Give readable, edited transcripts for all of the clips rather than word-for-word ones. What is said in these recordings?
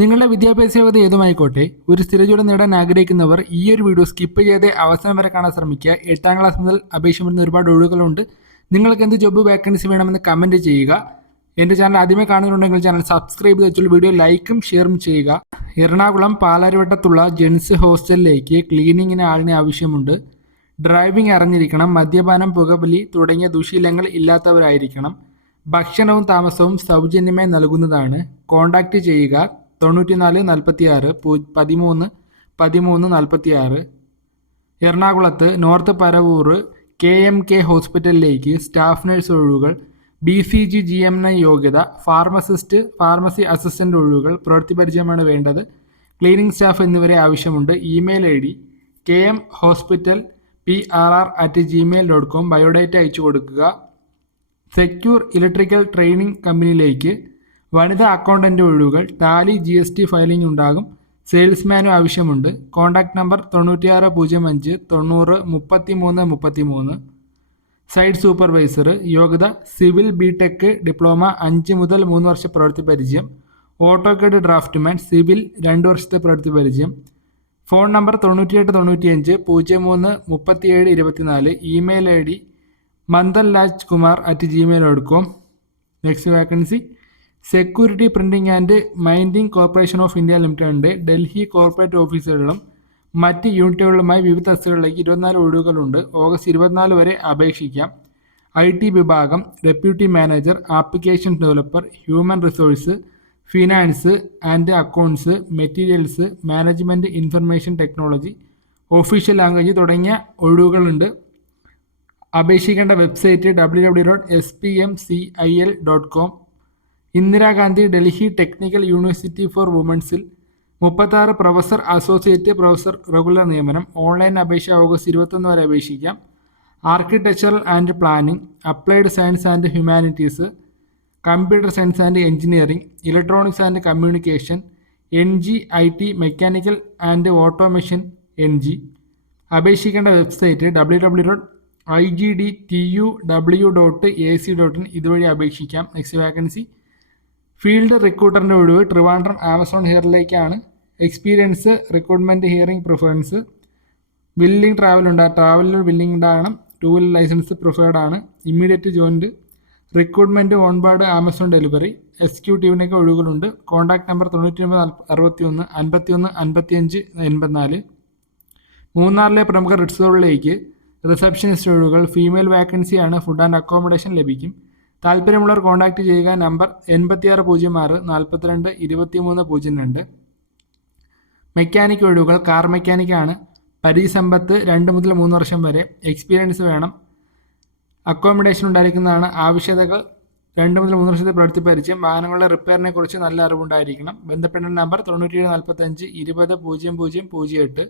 നിങ്ങളുടെ വിദ്യാഭ്യാസ യോഗ്യത ഏതുമായിക്കോട്ടെ, ഒരു സ്ഥിരജോലി നേടാൻ ആഗ്രഹിക്കുന്നവർ ഈ ഒരു വീഡിയോ സ്കിപ്പ് ചെയ്ത് അവസാനം വരെ കാണാൻ ശ്രമിക്കുക. 8ാം ക്ലാസ് മുതൽ അപേക്ഷ വരുന്ന ഒരുപാട് ഒഴിവുകളുണ്ട്. നിങ്ങൾക്ക് എന്ത് ജോബ് വേക്കൻസി വേണമെന്ന് കമൻറ്റ് ചെയ്യുക. എൻ്റെ ചാനൽ ആദ്യമേ കാണുന്നുണ്ടെങ്കിൽ ചാനൽ സബ്സ്ക്രൈബ് ചെയ്ത് വീഡിയോ ലൈക്കും ഷെയറും ചെയ്യുക. എറണാകുളം പാലാരിവട്ടത്തുള്ള ജെൻസ് ഹോസ്റ്റലിലേക്ക് ക്ലീനിങ്ങിന് ആളിനെ ആവശ്യമുണ്ട്. ഡ്രൈവിംഗ് അറിഞ്ഞിരിക്കണം. മദ്യപാനം, പുകവലി തുടങ്ങിയ ദുശീലങ്ങൾ ഇല്ലാത്തവരായിരിക്കണം. ഭക്ഷണവും താമസവും സൗജന്യമായി നൽകുന്നതാണ്. കോൺടാക്റ്റ് ചെയ്യുക 94 46 13 13 46. എറണാകുളത്ത് നോർത്ത് പരവൂർ KMK ഹോസ്പിറ്റലിലേക്ക് സ്റ്റാഫ് നഴ്സ് ഒഴിവുകൾ. BCG GMN യോഗ്യത. ഫാർമസിസ്റ്റ്, ഫാർമസി അസിസ്റ്റന്റ് ഒഴിവുകൾ. പ്രവൃത്തി പരിചയമാണ് വേണ്ടത്. ക്ലീനിങ് സ്റ്റാഫ് എന്നിവരെ ആവശ്യമുണ്ട്. Email ID kmhospitalprr@gmail.com. ബയോഡേറ്റ അയച്ചു കൊടുക്കുക. സെക്യൂർ ഇലക്ട്രിക്കൽ ട്രെയിനിങ് കമ്പനിയിലേക്ക് വനിതാ അക്കൗണ്ടന്റ് ഒഴിവുകൾ. ടാലി GST ഫയലിംഗ് ഉണ്ടാകും. സെയിൽസ്മാനും ആവശ്യമുണ്ട്. Contact number 9605 90 33 33. സൈറ്റ് സൂപ്പർവൈസർ യോഗ്യത സിവിൽ BTech ഡിപ്ലോമ 5 മുതൽ 3 വർഷ പ്രവൃത്തി പരിചയം. ഓട്ടോകേഡ് ഡ്രാഫ്റ്റ്മാൻ സിവിൽ 2 വർഷത്തെ പ്രവൃത്തി പരിചയം. Phone number 9895 03 37 24. Email ID mandalrajkumar@gmail.com. Next vacancy security printing and minting corporation of India ലിമിറ്റഡിൻ്റെ ഡൽഹി കോർപ്പറേറ്റ് ഓഫീസുകളിലും മറ്റ് യൂണിറ്റുകളിലുമായി വിവിധ തസ്തികകളിലേക്ക് 24 ഒഴിവുകളുണ്ട്. ഓഗസ്റ്റ് 24 വരെ അപേക്ഷിക്കാം. IT വിഭാഗം, deputy manager, application developer, human resource, finance and accounts, materials management, information technology, official language തുടങ്ങിയ ഒഴിവുകളുണ്ട്. അപേക്ഷിക്കേണ്ട website www.spmcil.com. Indira Gandhi Delhi technical university four വുമൻസിൽ 36 professor, associate professor regular നിയമനം. ഓൺലൈൻ അപേക്ഷ ഓഗസ്റ്റ് 21 വരെ അപേക്ഷിക്കാം. Architectural and planning, applied science and humanities, computer science and engineering, electronics and communication, NG IT, mechanical and automation NG. അപേക്ഷിക്കേണ്ട website www.igdtuw.ac.in. ഇതുവഴി അപേക്ഷിക്കാം. Next vacancy field റിക്രൂട്ടറിൻ്റെ ഒഴിവ് Trivandrum Amazon ഹിയറിലേക്കാണ്. Experience, recruitment, hiring preference, willing ട്രാവലിൽ willing ഉണ്ടാകണം. 2 wheeler licence preferred ആണ്. Immediate joint. Recruitment onboard Amazon delivery. എക്സിക്യൂട്ടീവിനൊക്കെ ഒഴിവുകളുണ്ട്. Contact number 99 61 51 55 84. മൂന്നാറിലെ പ്രമുഖ റിസോർട്ടിലേക്ക് റിസപ്ഷനിസ്റ്റ് ഒഴിവുകൾ. ഫീമെയിൽ വാക്കൻസിയാണ്. ഫുഡ് ആൻഡ് അക്കോമഡേഷൻ ലഭിക്കും. താല്പര്യമുള്ളവർ കോൺടാക്റ്റ് ചെയ്യുക. നമ്പർ 8606 42 2302. മെക്കാനിക് ഒഴിവുകൾ. കാർ മെക്കാനിക്കാണ്. പരിസമ്പത്ത് 2 മുതൽ 3 വർഷം വരെ. എക്സ്പീരിയൻസ് വേണം. അക്കോമഡേഷൻ ഉണ്ടായിരിക്കുന്നതാണ്. ആവശ്യതകൾ 2 മുതൽ 3 വർഷത്തെ പ്രവൃത്തി പരിചയം. വാഹനങ്ങളുടെ റിപ്പയറിനെ കുറിച്ച് നല്ല അറിവുണ്ടായിരിക്കണം. ബന്ധപ്പെടേണ്ട നമ്പർ 97 45 20 0008.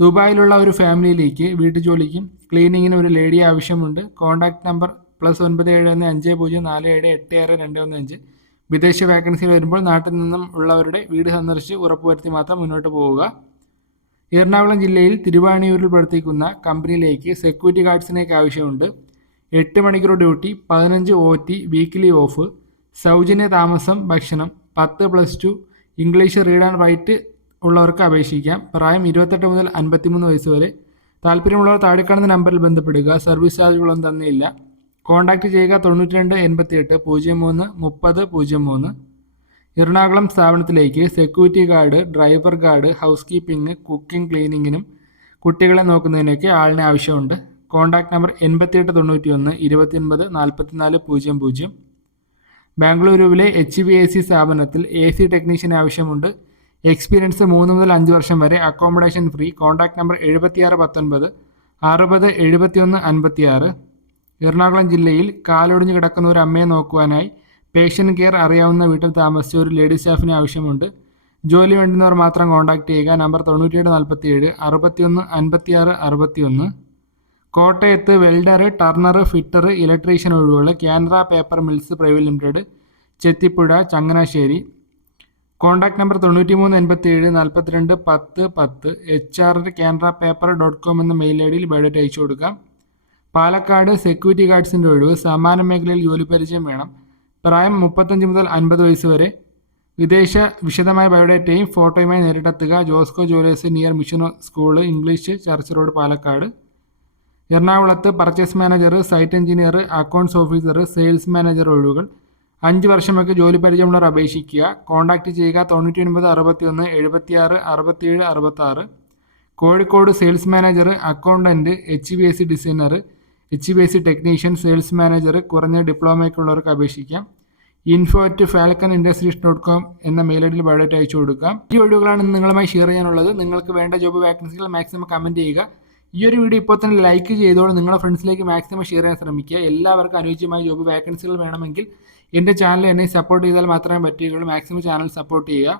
ദുബായിലുള്ള ഒരു ഫാമിലിയിലേക്ക് വീട്ടുജോലിക്കും ക്ലീനിങ്ങിനും ഒരു ലേഡിയെ ആവശ്യമുണ്ട്. Contact number +971 50 47 86 215. വിദേശ വാക്കൻസികൾ വരുമ്പോൾ നാട്ടിൽ നിന്നും ഉള്ളവരുടെ വീട് സന്ദർശിച്ച് ഉറപ്പുവരുത്തി മാത്രം മുന്നോട്ട് പോവുക. എറണാകുളം ജില്ലയിൽ തിരുവാണിയൂരിൽ പ്രവർത്തിക്കുന്ന കമ്പനിയിലേക്ക് സെക്യൂരിറ്റി ഗാർഡ്സിനേക്ക് ആവശ്യമുണ്ട്. 8 മണിക്കൂർ ഡ്യൂട്ടി, 15 OT, വീക്കിലി ഓഫ്, സൗജന്യ താമസം, ഭക്ഷണം. 10+2 ഇംഗ്ലീഷ് റീഡ് ആൻഡ് റൈറ്റ് ഉള്ളവർക്ക് അപേക്ഷിക്കാം. പ്രായം 28 മുതൽ 53 വയസ്സ് വരെ. താല്പര്യമുള്ളവർ താഴെക്കാണുന്ന നമ്പറിൽ ബന്ധപ്പെടുക. സർവീസ് ചാർജുകളൊന്നും തന്നെയില്ല. കോൺടാക്റ്റ് ചെയ്യുക 92 88 03 30 03. എറണാകുളം സ്ഥാപനത്തിലേക്ക് security guard, driver guard, housekeeping, cooking, ക്ലീനിങ്ങിനും കുട്ടികളെ നോക്കുന്നതിനൊക്കെ ആളിനെ ആവശ്യമുണ്ട്. Contact number 88 91 29 44 00. ബാംഗ്ലൂരുവിലെ HVAC സ്ഥാപനത്തിൽ AC ടെക്നീഷ്യൻ ആവശ്യമുണ്ട്. എക്സ്പീരിയൻസ് 3 മുതൽ 5 വർഷം വരെ. Accommodation free. Contact number 76 19 60 71 56. Ernakulam ജില്ലയിൽ കാലൊടിഞ്ഞ് കിടക്കുന്ന ഒരു അമ്മയെ നോക്കുവാനായി പേഷ്യൻ്റ് കെയർ അറിയാവുന്ന വീട്ടിൽ താമസിച്ച ഒരു ലേഡി സ്റ്റാഫിനെ ആവശ്യമുണ്ട്. ജോലി വേണ്ടുന്നവർ മാത്രം കോൺടാക്ട് ചെയ്യുക. നമ്പർ 97 47 61 56 61. കോട്ടയത്ത് വെൽഡർ, ടർണർ, ഫിറ്റർ, ഇലക്ട്രീഷ്യൻ ഒഴിവുകൾ. Canara paper mills private limited, Chethipuzha, Changanassery. Contact number 93 87 42 10 10. HR@canarapapper.com എന്ന മെയിൽ ID ബയോഡേറ്റ അയച്ചു കൊടുക്കാം. പാലക്കാട് സെക്യൂരിറ്റി ഗാർഡ്സിൻ്റെ ഒഴിവ്. സമാന മേഖലയിൽ ജോലി പരിചയം വേണം. പ്രായം 35 മുതൽ 50 വയസ്സ് വരെ. വിദേശ വിശദമായ ബയോഡേറ്റയും ഫോട്ടോയുമായി നേരിട്ടെത്തുക. Josco jewellers near mission school, English church road, Palakkad. എറണാകുളത്ത് purchase manager, site engineer, accounts officer, sales manager ഒഴിവുകൾ. 5 വർഷമൊക്കെ ജോലി പരിചയമുള്ളവർ അപേക്ഷിക്കുക. കോൺടാക്റ്റ് ചെയ്യുക 99 61 76 67 66. Kozhikode sales manager, accountant, HVAC designer, HVAC technician, sales manager, കുറഞ്ഞ ഡിപ്ലോമയ്ക്കുള്ളവർക്ക് അപേക്ഷിക്കാം. info@falconindustries.com എന്ന മെയിൽ ഐ ഡിയിൽ ബയോഡേറ്റ അയച്ചു കൊടുക്കാം. ഈ ഒഴിവുകളാണ് ഇന്ന് നിങ്ങളുമായി ഷെയർ ചെയ്യാനുള്ളത്. നിങ്ങൾക്ക് വേണ്ട ജോബ് വാക്കൻസികൾ മാക്സിമം കമൻറ്റ് ചെയ്യുക. ഈ ഒരു വീഡിയോ ഇപ്പോൾ തന്നെ ലൈക്ക് ചെയ്തോളൂ. നിങ്ങളുടെ ഫ്രണ്ട്സിലേക്ക് മാക്സിമം ഷെയർ ചെയ്യാൻ ശ്രമിക്കുക. എല്ലാവർക്കും അനുയോജ്യമായ ജോബ് വാക്കൻസികൾ വേണമെങ്കിൽ എൻ്റെ ചാനൽ എന്നെ സപ്പോർട്ട് ചെയ്താൽ മാത്രമേ പറ്റുകയുള്ളൂ. മാക്സിമം ചാനൽ സപ്പോർട്ട് ചെയ്യുക.